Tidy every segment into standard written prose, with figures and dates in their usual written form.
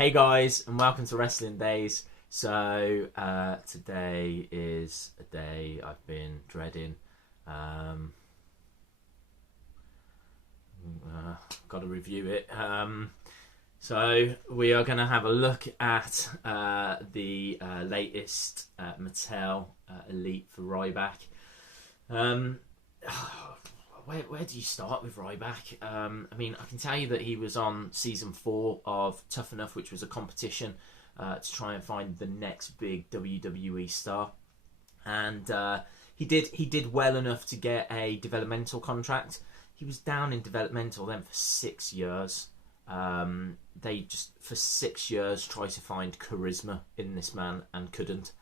Hey guys, and welcome to Wrestling Days. So today is a day I've been dreading. Got to review it. So we are going to have a look at the latest Mattel Elite for Ryback. Where do you start with Ryback? I mean, I can tell you that he was on season 4 of Tough Enough, which was a competition to try and find the next big WWE star, and he did well enough to get a developmental contract. He was down in developmental then for 6 years. They just for 6 years tried to find charisma in this man and couldn't.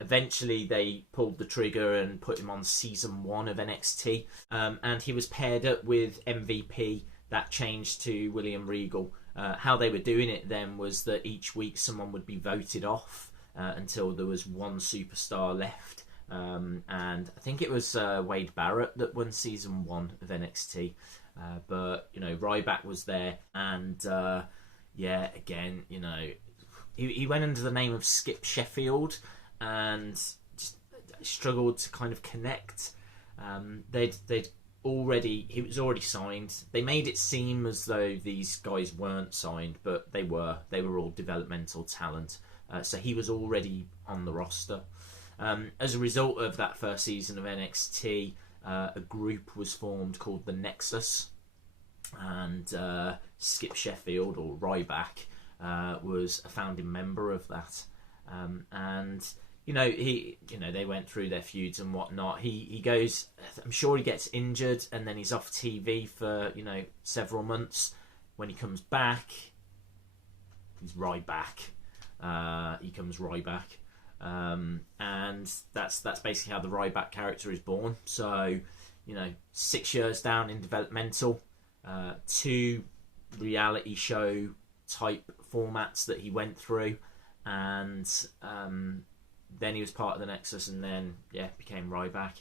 Eventually they pulled the trigger and put him on season 1 of NXT, and he was paired up with MVP. That changed to William Regal. How they were doing it then was that each week someone would be voted off until there was one superstar left, and I think it was Wade Barrett that won season 1 of NXT, but you know, Ryback was there, and again, you know, he went under the name of Skip Sheffield and just struggled to kind of connect. He was already signed. They made it seem as though these guys weren't signed, but they were. They were all developmental talent. So he was already on the roster. As a result of that first season of NXT, a group was formed called the Nexus, and Skip Sheffield, or Ryback, was a founding member of that, and they went through their feuds and whatnot. He goes, I'm sure he gets injured, and then he's off TV for several months. When he comes back, he's Ryback. He comes Ryback, and that's basically how the Ryback character is born. So 6 years down in developmental, 2 reality show type formats that he went through, and then he was part of the Nexus, and then became Ryback.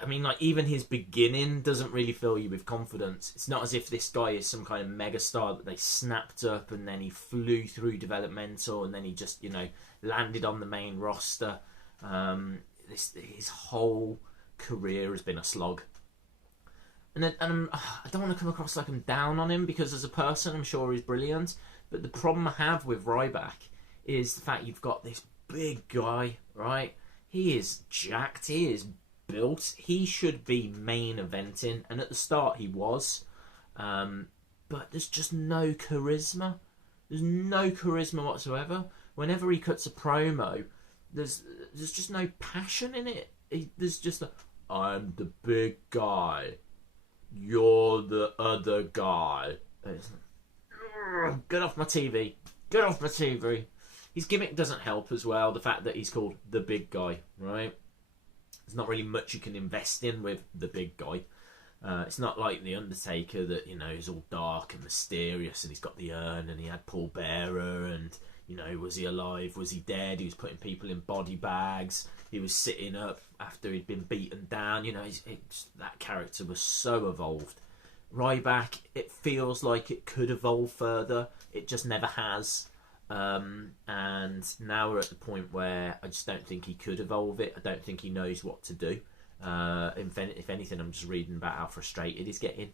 I mean, like, even his beginning doesn't really fill you with confidence. It's not as if this guy is some kind of megastar that they snapped up and then he flew through developmental and then he just landed on the main roster. His whole career has been a slog. And I don't want to come across like I'm down on him, because as a person I'm sure he's brilliant, but the problem I have with Ryback is the fact you've got this big guy, right? He is jacked, he is built, he should be main eventing, and at the start he was, but there's just no charisma. There's no charisma whatsoever. Whenever he cuts a promo, there's just no passion in it. There's just I'm the big guy, you're the other guy. Get off my TV. Get off my TV. His gimmick doesn't help as well. The fact that he's called the big guy, right? There's not really much you can invest in with the big guy. It's not like The Undertaker that, is all dark and mysterious, and he's got the urn, and he had Paul Bearer, and, was he alive? Was he dead? He was putting people in body bags. He was sitting up after he'd been beaten down. That character was so evolved. Ryback, it feels like it could evolve further. It just never has. And now we're at the point where I just don't think he could evolve it. I don't think he knows what to do. If anything, I'm just reading about how frustrated he's getting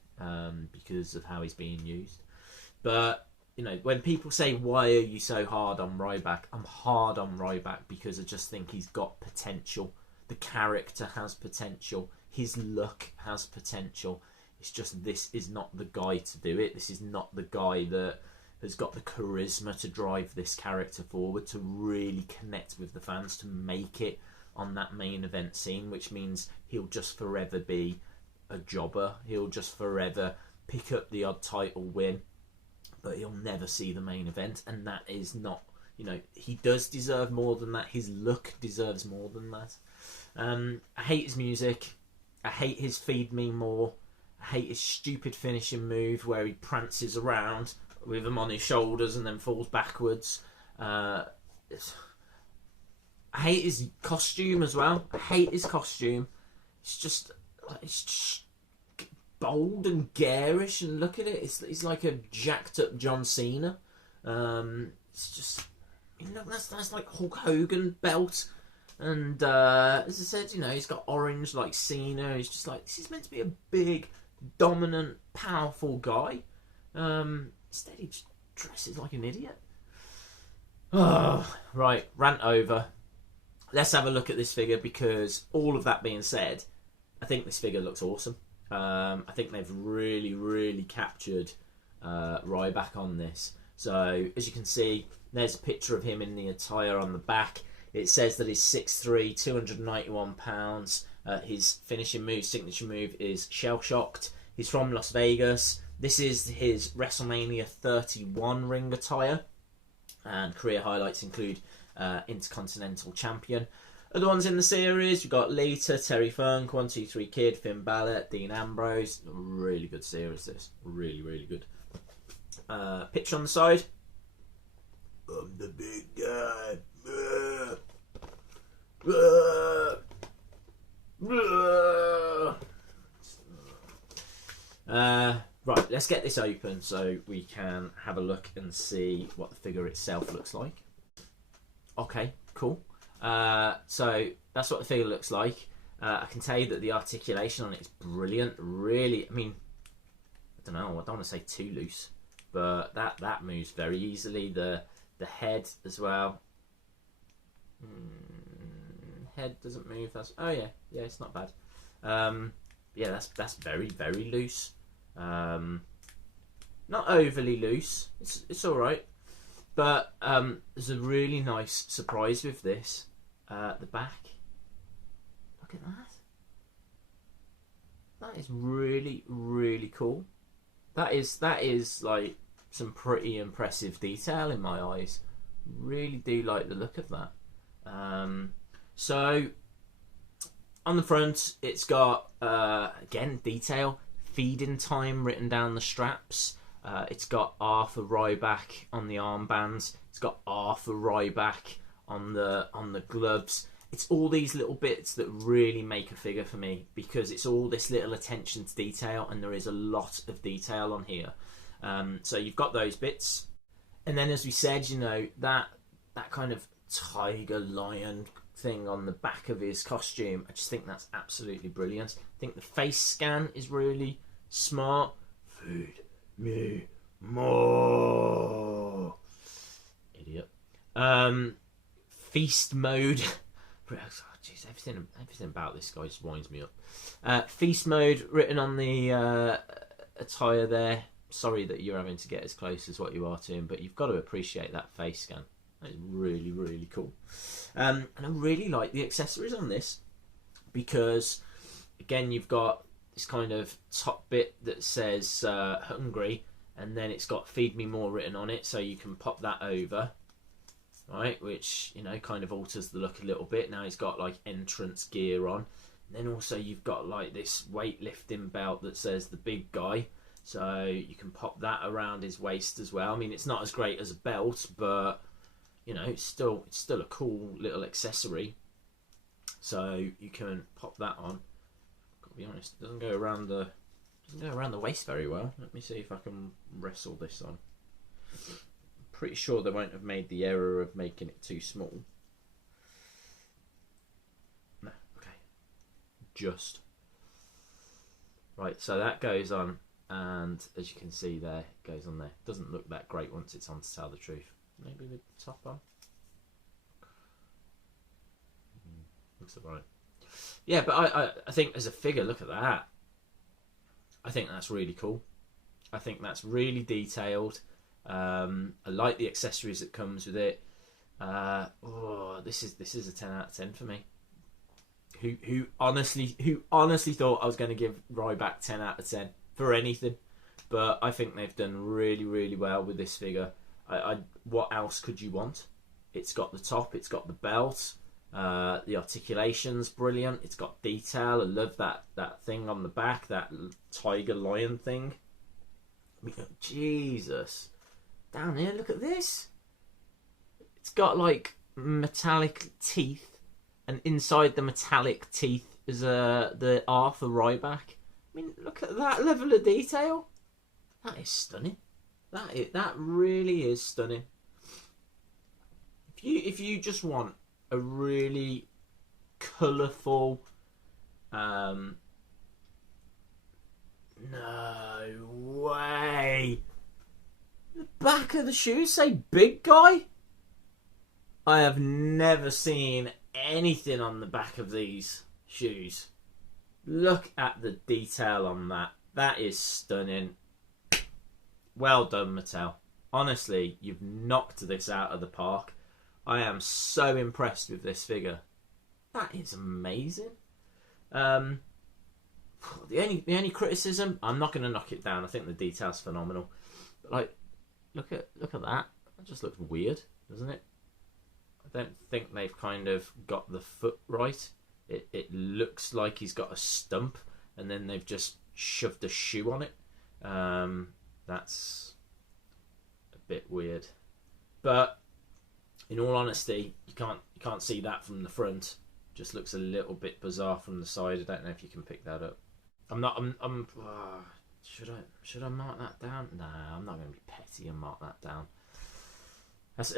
because of how he's being used. But when people say, why are you so hard on Ryback? I'm hard on Ryback because I just think he's got potential. The character has potential. His look has potential. It's just, this is not the guy to do it. This is not the guy that has got the charisma to drive this character forward, to really connect with the fans, to make it on that main event scene, which means he'll just forever be a jobber. He'll just forever pick up the odd title win, but he'll never see the main event, and that is not, he does deserve more than that. His look deserves more than that. I hate his music. I hate his Feed Me More. I hate his stupid finishing move where he prances around with him on his shoulders and then falls backwards. I hate his costume as well. I hate his costume. It's just bold and garish, and look at it. It's like a jacked up John Cena. It's just, you know, that's like Hulk Hogan belt. And as I said, you know, he's got orange like Cena. He's just like, this is meant to be a big, dominant, powerful guy. Instead, he just dresses like an idiot. Oh, right, rant over. Let's have a look at this figure, because all of that being said, I think this figure looks awesome. I think they've really, really captured Ryback on this. So, as you can see, there's a picture of him in the attire on the back. It says that he's 6'3", 291 pounds. His finishing move, signature move, is Shell Shocked. He's from Las Vegas. This is his WrestleMania 31 ring attire. And career highlights include Intercontinental Champion. Other ones in the series, you've got Lita, Terry Funk, 1-2-3 Kid, Finn Balor, Dean Ambrose. Really good series, this. Really, really good. Picture on the side. I'm the big guy. Right, let's get this open so we can have a look and see what the figure itself looks like. Okay, cool. So that's what the figure looks like. I can tell you that the articulation on it is brilliant. Really, I mean, I don't know, I don't want to say too loose, but that moves very easily. The head as well. Head doesn't move. That's, oh yeah, it's not bad. Yeah, that's very, very loose. Not overly loose. It's all right. But there's a really nice surprise with this. The back. Look at that. That is really, really cool. That is like some pretty impressive detail in my eyes. Really do like the look of that. So on the front, it's got again detail, feeding time written down the straps. It's got Arthur Ryback on the armbands. It's got Arthur Ryback on the gloves. It's all these little bits that really make a figure for me, because it's all this little attention to detail, and there is a lot of detail on here. So you've got those bits, and then as we said, you know, that kind of tiger lion thing on the back of his costume. I just think that's absolutely brilliant. I think the face scan is really smart. Feed me more, idiot. Feast mode. Oh, jeez, everything about this guy just winds me up. Feast mode written on the attire there. Sorry that you're having to get as close as what you are to him, but you've got to appreciate that face scan. That is really, really cool. And I really like the accessories on this, because again, you've got this kind of top bit that says hungry, and then it's got feed me more written on it, so you can pop that over, right, which, you know, kind of alters the look a little bit. Now he's got like entrance gear on, and then also you've got like this weightlifting belt that says the big guy, so you can pop that around his waist as well. I mean, it's not as great as a belt, but you know, it's still a cool little accessory. So you can pop that on. Got to be honest, it doesn't go around the waist very well. Let me see if I can wrestle this on. I'm pretty sure they won't have made the error of making it too small. No, okay. Just. Right, so that goes on, and as you can see there, it goes on there. Doesn't look that great once it's on, to tell the truth. Maybe with the top on. Looks alright. Yeah, but I think as a figure, look at that. I think that's really cool. I think that's really detailed. I like the accessories that comes with it. This is a 10 out of 10 for me. Who honestly thought I was going to give Ryback 10 out of 10 for anything? But I think they've done really, really well with this figure. What else could you want? It's got the top, it's got the belt, the articulation's brilliant, it's got detail. I love that thing on the back, that tiger lion thing. I mean, Jesus. Down here, look at this. It's got like metallic teeth, and inside the metallic teeth is the Arthur Ryback. mean, look at that level of detail. That is stunning. That really is stunning. If you just want a really colourful, no way. The back of the shoes say big guy. I have never seen anything on the back of these shoes. Look at the detail on that. That is stunning. Well done, Mattel. Honestly, you've knocked this out of the park. I am so impressed with this figure. That is amazing. The only criticism, I'm not going to knock it down. I think the detail's phenomenal. But like, look at that. That just looks weird, doesn't it? I don't think they've kind of got the foot right. It looks like he's got a stump, and then they've just shoved a shoe on it. That's a bit weird. But in all honesty, you can't see that from the front. Just looks a little bit bizarre from the side. I don't know if you can pick that up. Should I mark that down? Nah, I'm not going to be petty and mark that down. That's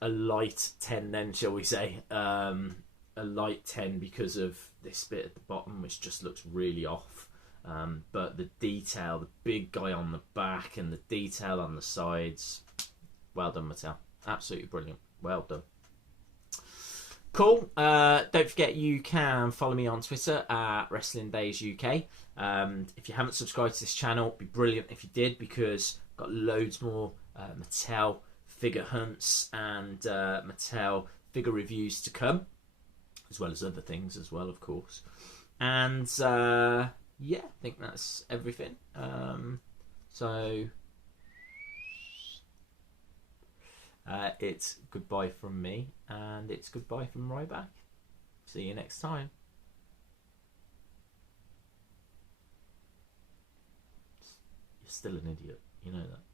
a light 10 then, shall we say. A light 10 because of this bit at the bottom, which just looks really off. But the detail, the big guy on the back and the detail on the sides, well done, Mattel. Absolutely brilliant. Well done. Cool. Don't forget you can follow me on Twitter at Wrestling Days UK. If you haven't subscribed to this channel, it'd be brilliant if you did, because I've got loads more Mattel figure hunts and Mattel figure reviews to come, as well as other things as well, of course. And yeah, I think that's everything. So it's goodbye from me, and it's goodbye from Ryback. See you next time. You're still an idiot, you know that.